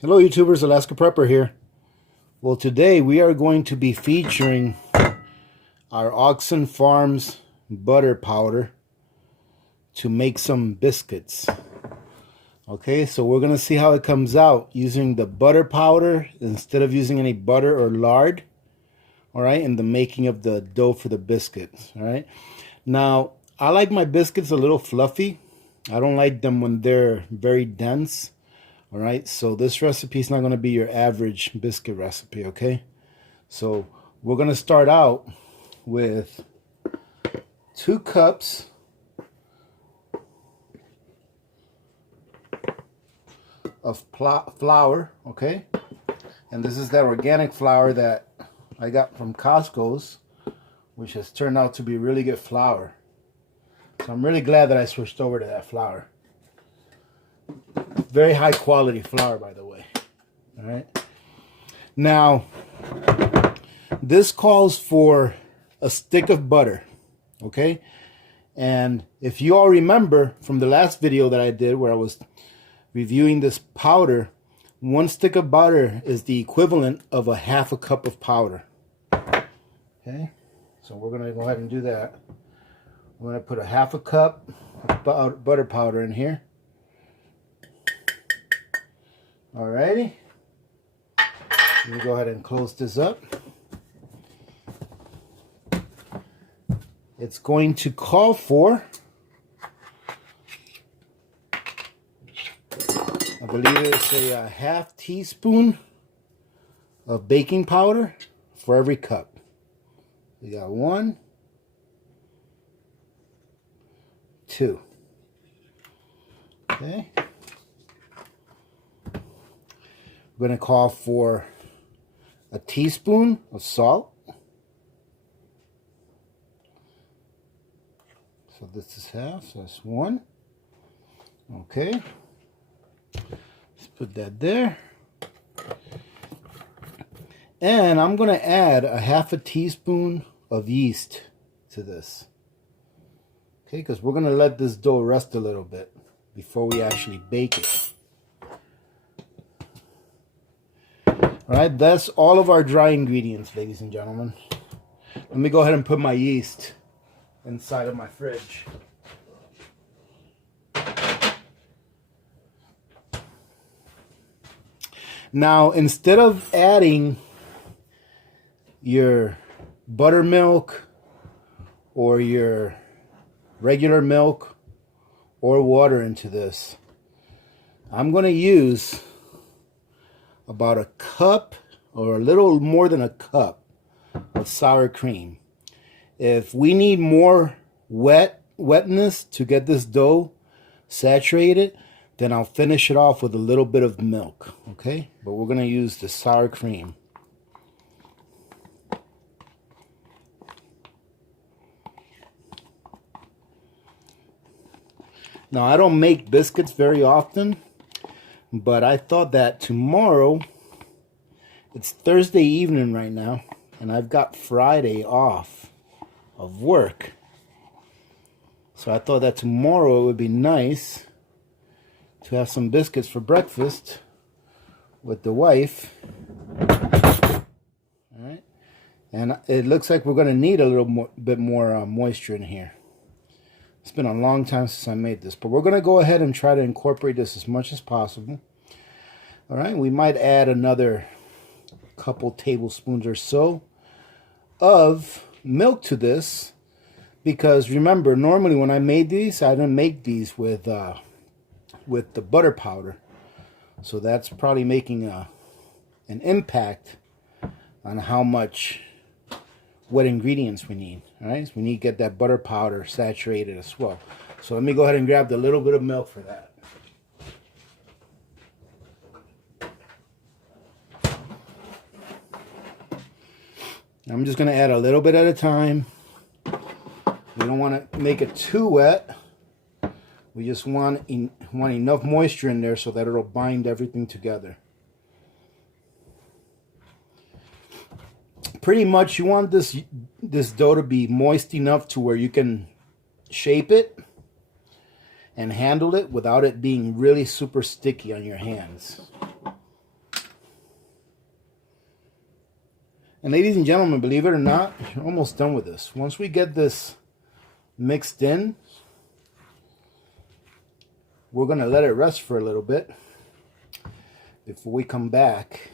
Hello YouTubers, Alaska Prepper here. Well, today we are going to be featuring our Augason Farms butter powder to make some biscuits. Okay, so we're going to see how it comes out using the butter powder instead of using any butter or lard. Alright, in the making of the dough for the biscuits. Alright, now I like my biscuits a little fluffy. I don't like them when they're very dense. All right, so this recipe is not going to be your average biscuit recipe, okay? So we're going to start out with 2 cups of flour, okay? And this is that organic flour that I got from Costco's, which has turned out to be really good flour. So I'm really glad that I switched over to that flour. Very high quality flour, by the way. All right. Now, this calls for a stick of butter, okay? And if you all remember from the last video that I did where I was reviewing this powder, 1 stick of butter is the equivalent of a half a cup of powder. Okay, so we're gonna go ahead and do that. I'm gonna put a half a cup of butter powder in here. Alrighty, let me go ahead and close this up. It's going to call for, I believe it's a half teaspoon of baking powder for every cup. We got 1, 2. Okay. We're going to call for a teaspoon of salt. So this is half, so that's 1. Okay. Let's put that there. And I'm going to add a half a teaspoon of yeast to this. Okay, because we're going to let this dough rest a little bit before we actually bake it. Alright, that's all of our dry ingredients, ladies and gentlemen. Let me go ahead and put my yeast inside of my fridge. Now, instead of adding your buttermilk or your regular milk or water into this, I'm going to use about a cup or a little more than a cup of sour cream. If we need more wetness to get this dough saturated, then I'll finish it off with a little bit of milk, okay? But we're going to use the sour cream. Now, I don't make biscuits very often, but I thought that tomorrow, it's Thursday evening right now, and I've got Friday off of work. So I thought that tomorrow it would be nice to have some biscuits for breakfast with the wife. Alright, and it looks like we're going to need a little bit more moisture in here. It's been a long time since I made this, but we're going to go ahead and try to incorporate this as much as possible. All right, we might add another couple tablespoons or so of milk to this, because remember, normally when I made these, I didn't make these with the butter powder. So that's probably making an impact on how much wet ingredients we need. All right, so we need to get that butter powder saturated as well. So let me go ahead and grab the little bit of milk for that. I'm just going to add a little bit at a time. We don't want to make it too wet. We just want enough moisture in there so that it'll bind everything together. Pretty much you want this dough to be moist enough to where you can shape it and handle it without it being really super sticky on your hands. And ladies and gentlemen, believe it or not, you're almost done with this. Once we get this mixed in, we're going to let it rest for a little bit before we come back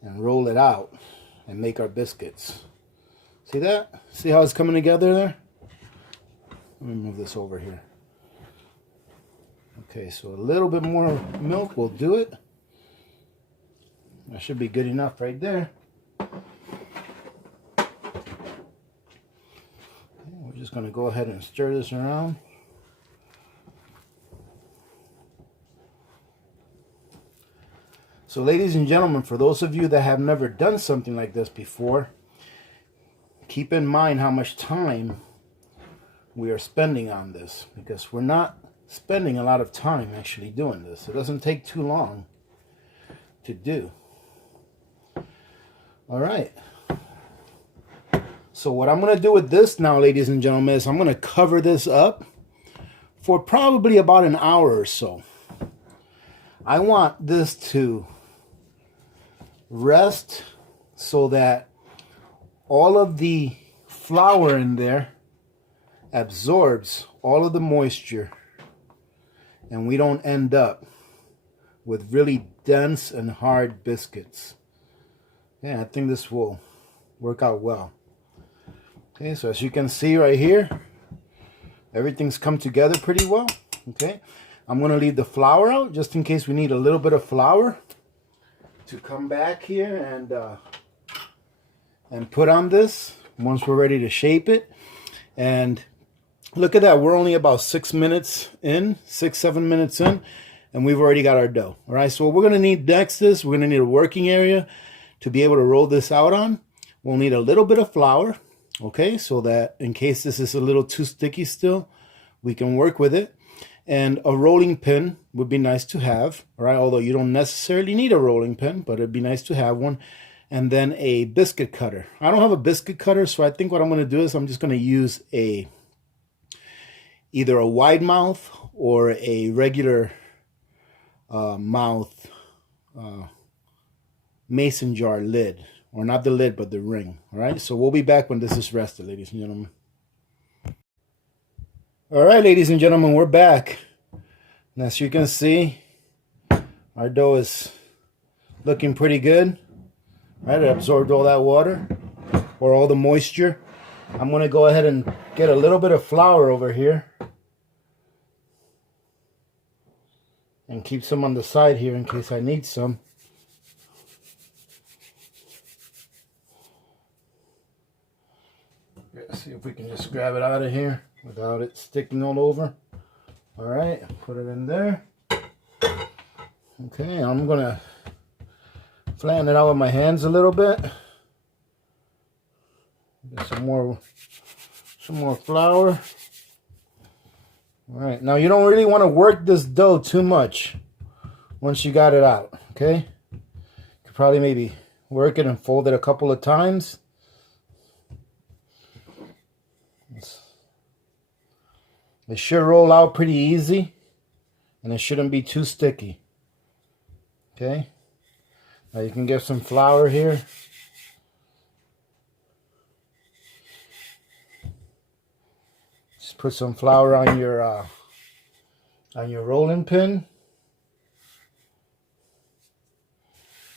and roll it out and make our biscuits. See that? See how it's coming together there? Let me move this over here. Okay, so a little bit more milk will do it. That should be good enough right there. Okay, we're just going to go ahead and stir this around. So ladies and gentlemen, for those of you that have never done something like this before, keep in mind how much time we are spending on this, because we're not spending a lot of time actually doing this. It doesn't take too long to do. All right. So what I'm going to do with this now, ladies and gentlemen, is I'm going to cover this up for probably about an hour or so. I want this to rest so that all of the flour in there absorbs all of the moisture and we don't end up with really dense and hard biscuits. Yeah, I think this will work out well. Okay, so as you can see right here, everything's come together pretty well. Okay, I'm going to leave the flour out just in case we need a little bit of flour to come back here and put on this once we're ready to shape it. And look at that, we're only about 6 minutes in, 6-7 minutes in, and we've already got our dough. All right, so what we're going to need next is we're going to need a working area to be able to roll this out on. We'll need a little bit of flour, okay, so that in case this is a little too sticky still, we can work with it. And a rolling pin would be nice to have, all right, although you don't necessarily need a rolling pin, but it'd be nice to have one. And then a biscuit cutter. I don't have a biscuit cutter, so I think what I'm going to do is I'm just going to use either a wide mouth or a regular mouth mason jar lid, or not the lid but the ring. All right, so we'll be back when this is rested, ladies and gentlemen. All right, ladies and gentlemen, we're back. And as you can see, our dough is looking pretty good. Right, it absorbed all that water or all the moisture. I'm going to go ahead and get a little bit of flour over here and keep some on the side here in case I need some. Let's see if we can just grab it out of here without it sticking all over. All right, put it in there. Okay, I'm going to flatten it out with my hands a little bit. Get some more flour. All right, now you don't really want to work this dough too much once you got it out, okay? You could probably maybe work it and fold it a couple of times. It should roll out pretty easy, and it shouldn't be too sticky. Okay, now you can get some flour here. Just put some flour on your rolling pin.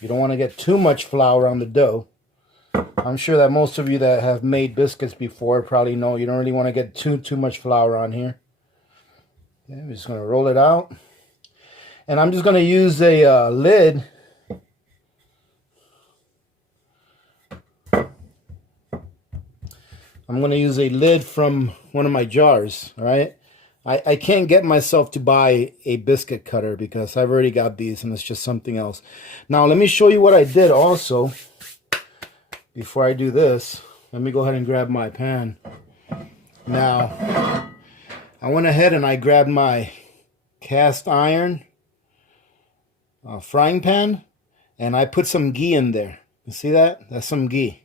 You don't want to get too much flour on the dough. I'm sure that most of you that have made biscuits before probably know you don't really want to get too much flour on here. Okay, I'm just going to roll it out. And I'm just going to use a lid. I'm going to use a lid from one of my jars, all right? I can't get myself to buy a biscuit cutter because I've already got these and it's just something else. Now, let me show you what I did also. Before I do this, let me go ahead and grab my pan. Now, I went ahead and I grabbed my cast iron frying pan and I put some ghee in there. You see that? That's some ghee.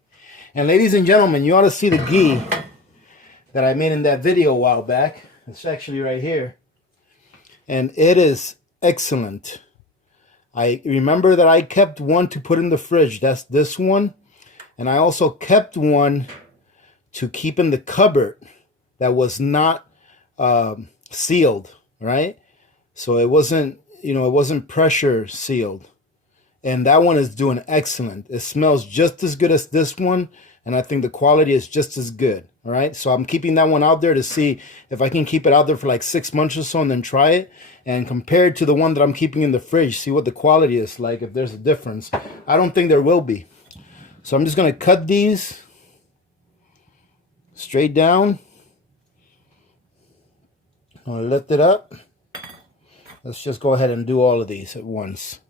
And ladies and gentlemen, you ought to see the ghee that I made in that video a while back. It's actually right here. And it is excellent. I remember that I kept one to put in the fridge. That's this one. And I also kept one to keep in the cupboard that was not sealed, right? So it wasn't, it wasn't pressure sealed. And that one is doing excellent. It smells just as good as this one, and I think the quality is just as good. All right, so I'm keeping that one out there to see if I can keep it out there for like 6 months or so and then try it and compare it to the one that I'm keeping in the fridge, see what the quality is like, if there's a difference. I don't think there will be. So I'm just going to cut these straight down. I'm going to lift it up. Let's just go ahead and do all of these at once.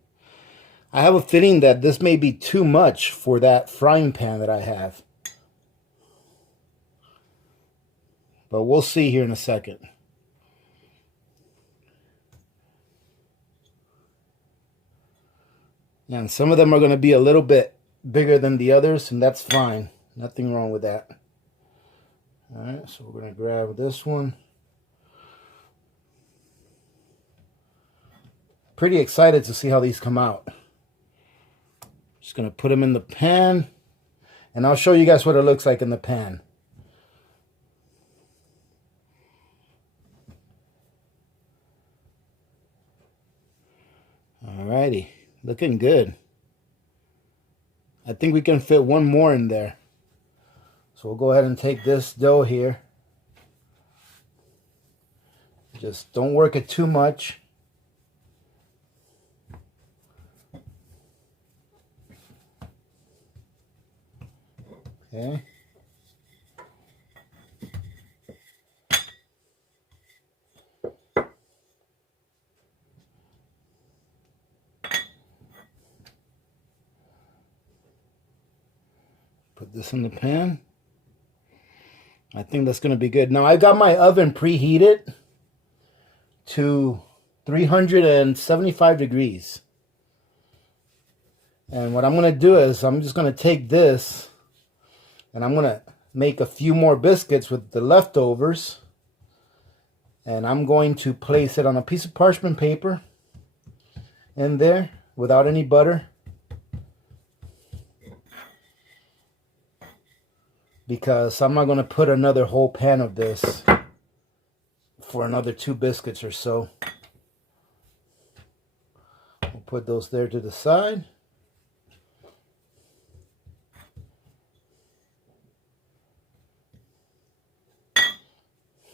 I have a feeling that this may be too much for that frying pan that I have. But we'll see here in a second. And some of them are going to be a little bit bigger than the others, and that's fine. Nothing wrong with that. Alright, so we're going to grab this one. Pretty excited to see how these come out. Just going to put them in the pan, and I'll show you guys what it looks like in the pan. Alrighty, looking good. I think we can fit one more in there. So we'll go ahead and take this dough here. Just don't work it too much. Okay. Put this in the pan. I think that's going to be good. Now I got my oven preheated to 375 degrees. And what I'm going to do is I'm just going to take this and I'm going to make a few more biscuits with the leftovers. And I'm going to place it on a piece of parchment paper in there without any butter. Because I'm not going to put another whole pan of this for another 2 biscuits or so. We'll put those there to the side.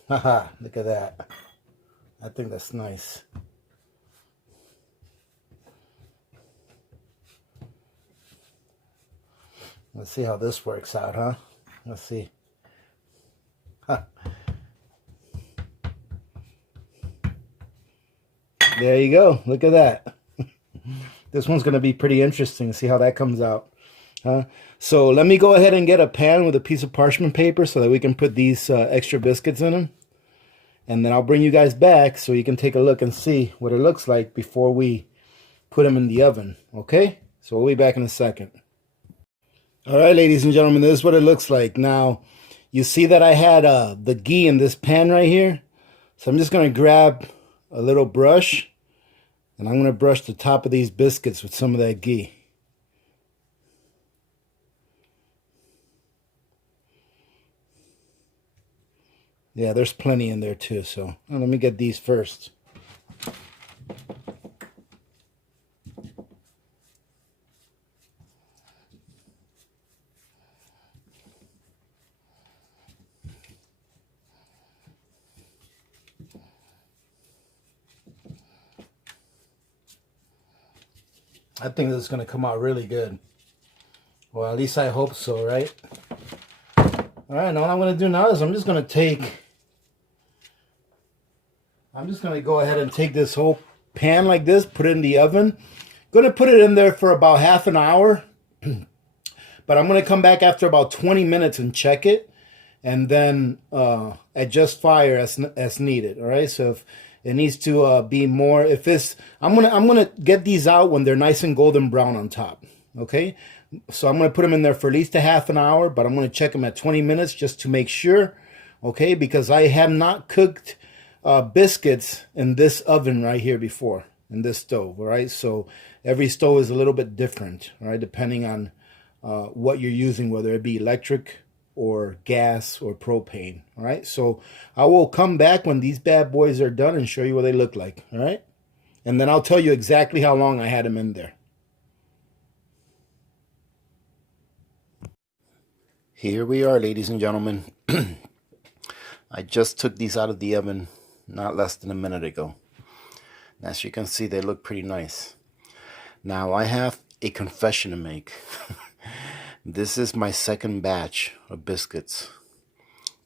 Haha, look at that. I think that's nice. Let's see how this works out, huh? Let's see. Huh. There you go. Look at that. This one's going to be pretty interesting to see how that comes out. So let me go ahead and get a pan with a piece of parchment paper so that we can put these extra biscuits in them. And then I'll bring you guys back so you can take a look and see what it looks like before we put them in the oven. Okay? So we'll be back in a second. Alright, ladies and gentlemen, this is what it looks like. Now, you see that I had the ghee in this pan right here. So I'm just going to grab a little brush and I'm going to brush the top of these biscuits with some of that ghee. Yeah, there's plenty in there too, so let me get these first. I think this is going to come out really good. Well, at least I hope so, right? Alright, now what I'm going to do now is I'm just going to go ahead and take this whole pan like this, put it in the oven. Going to put it in there for about half an hour. But I'm going to come back after about 20 minutes and check it. And then adjust fire as needed. Alright, so if it needs to be more, if it's, I'm gonna get these out when they're nice and golden brown on top. Okay, so I'm gonna put them in there for at least a half an hour, but I'm gonna check them at 20 minutes just to make sure. Okay, because I have not cooked biscuits in this oven right here before. in this stove. All right, so every stove is a little bit different, all right, depending on what you're using, whether it be electric or gas or propane. All right, so I will come back when these bad boys are done and show you what they look like. All right, and then I'll tell you exactly how long I had them in there. Here we are, ladies and gentlemen. I just took these out of the oven not less than a minute ago. As you can see, they look pretty nice. Now I have a confession to make. This is my second batch of biscuits.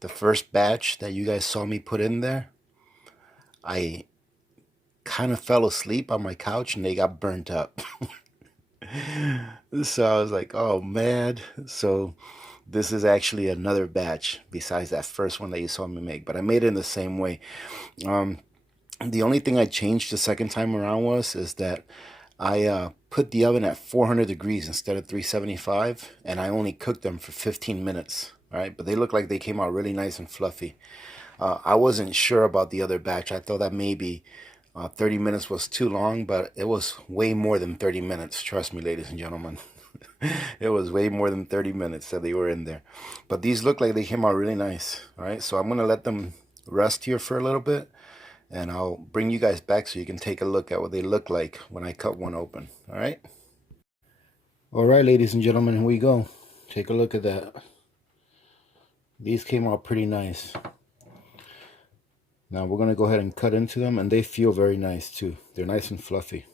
The first batch that you guys saw me put in there, I kind of fell asleep on my couch and they got burnt up. So I was like, oh man. So this is actually another batch besides that first one that you saw me make, but I made it in the same way. The only thing I changed the second time around is that I put the oven at 400 degrees instead of 375, and I only cooked them for 15 minutes. All right, but they look like they came out really nice and fluffy. I wasn't sure about the other batch. I thought that maybe 30 minutes was too long, but it was way more than 30 minutes. Trust me, ladies and gentlemen. It was way more than 30 minutes that they were in there. But these look like they came out really nice. All right, so I'm going to let them rest here for a little bit, and I'll bring you guys back so you can take a look at what they look like when I cut one open. All right? All right, ladies and gentlemen, here we go. Take a look at that. These came out pretty nice. Now we're going to go ahead and cut into them, and they feel very nice too. They're nice and fluffy.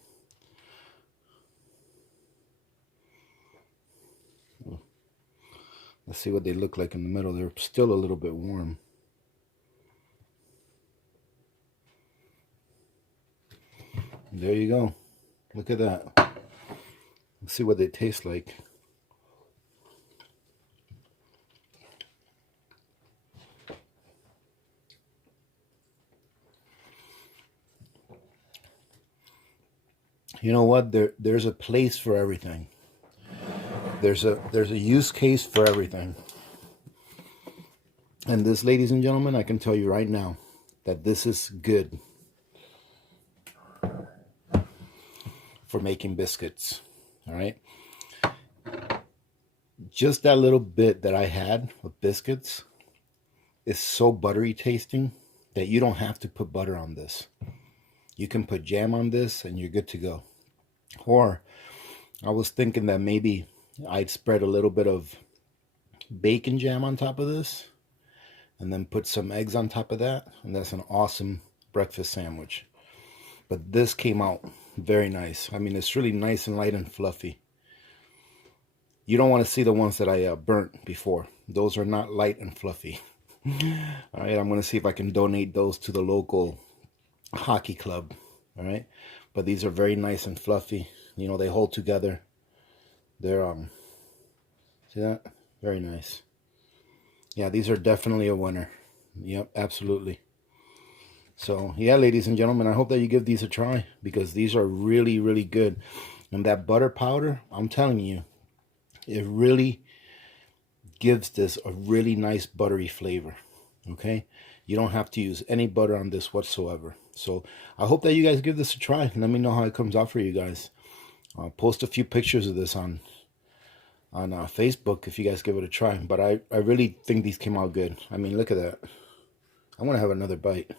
Let's see what they look like in the middle. They're still a little bit warm. There you go. Look at that. Let's see what they taste like. You know what? There's a place for everything. There's a use case for everything. And this, ladies and gentlemen, I can tell you right now that this is good for making biscuits. All right. Just that little bit that I had of biscuits is so buttery tasting that you don't have to put butter on this. You can put jam on this and you're good to go. Or I was thinking that maybe I'd spread a little bit of bacon jam on top of this and then put some eggs on top of that, and that's an awesome breakfast sandwich. But this came out very nice. I mean, it's really nice and light and fluffy. You don't want to see the ones that I burnt before. Those are not light and fluffy. All right, I'm going to see if I can donate those to the local hockey club. All right, but these are very nice and fluffy. You know, they hold together. They're see that? Very nice. Yeah, these are definitely a winner. Yep, absolutely. So yeah, ladies and gentlemen, I hope that you give these a try, because these are really, really good. And that butter powder, I'm telling you, it really gives this a really nice buttery flavor. Okay, you don't have to use any butter on this whatsoever. So I hope that you guys give this a try. Let me know how it comes out for you guys. I'll post a few pictures of this on Facebook if you guys give it a try. But I really think these came out good. I mean, look at that. I want to have another bite.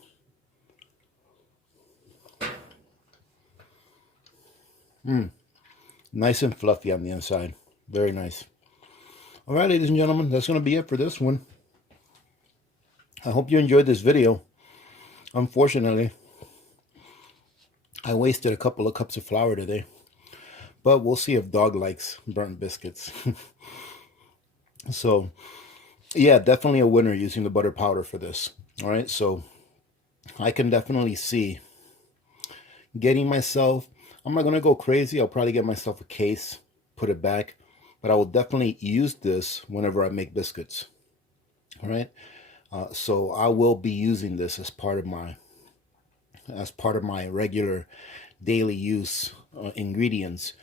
Nice and fluffy on the inside. Very nice. All right, ladies and gentlemen, that's going to be it for this one. I hope you enjoyed this video. Unfortunately, I wasted a couple of cups of flour today. But we'll see if dog likes burnt biscuits. So, yeah, definitely a winner using the butter powder for this. All right, so I can definitely see getting myself, I'm not going to go crazy. I'll probably get myself a case, put it back. But I will definitely use this whenever I make biscuits. All right, so I will be using this as part of my regular daily use ingredients.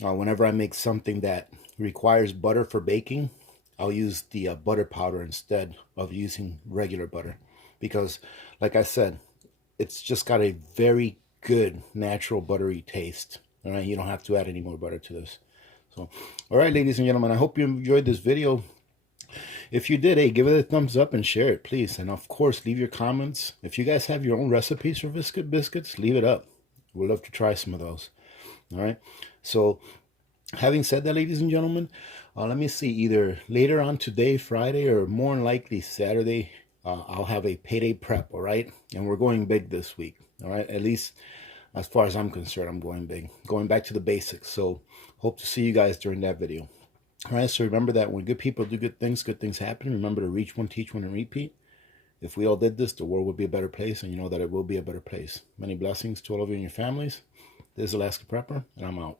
Whenever I make something that requires butter for baking, I'll use the butter powder instead of using regular butter, because like I said, it's just got a very good, natural, buttery taste. All right, you don't have to add any more butter to this. So, all right, ladies and gentlemen, I hope you enjoyed this video. If you did, hey, give it a thumbs up and share it, please. And of course, leave your comments. If you guys have your own recipes for biscuits, leave it up. We'd love to try some of those. All right. So, having said that, ladies and gentlemen, let me see. Either later on today, Friday, or more than likely Saturday, I'll have a payday prep. All right. And we're going big this week. All right. At least as far as I'm concerned, I'm going big. Going back to the basics. So, hope to see you guys during that video. All right, so remember that when good people do good things happen. Remember to reach one, teach one, and repeat. If we all did this, the world would be a better place, and you know that it will be a better place. Many blessings to all of you and your families. This is Alaska Prepper, and I'm out.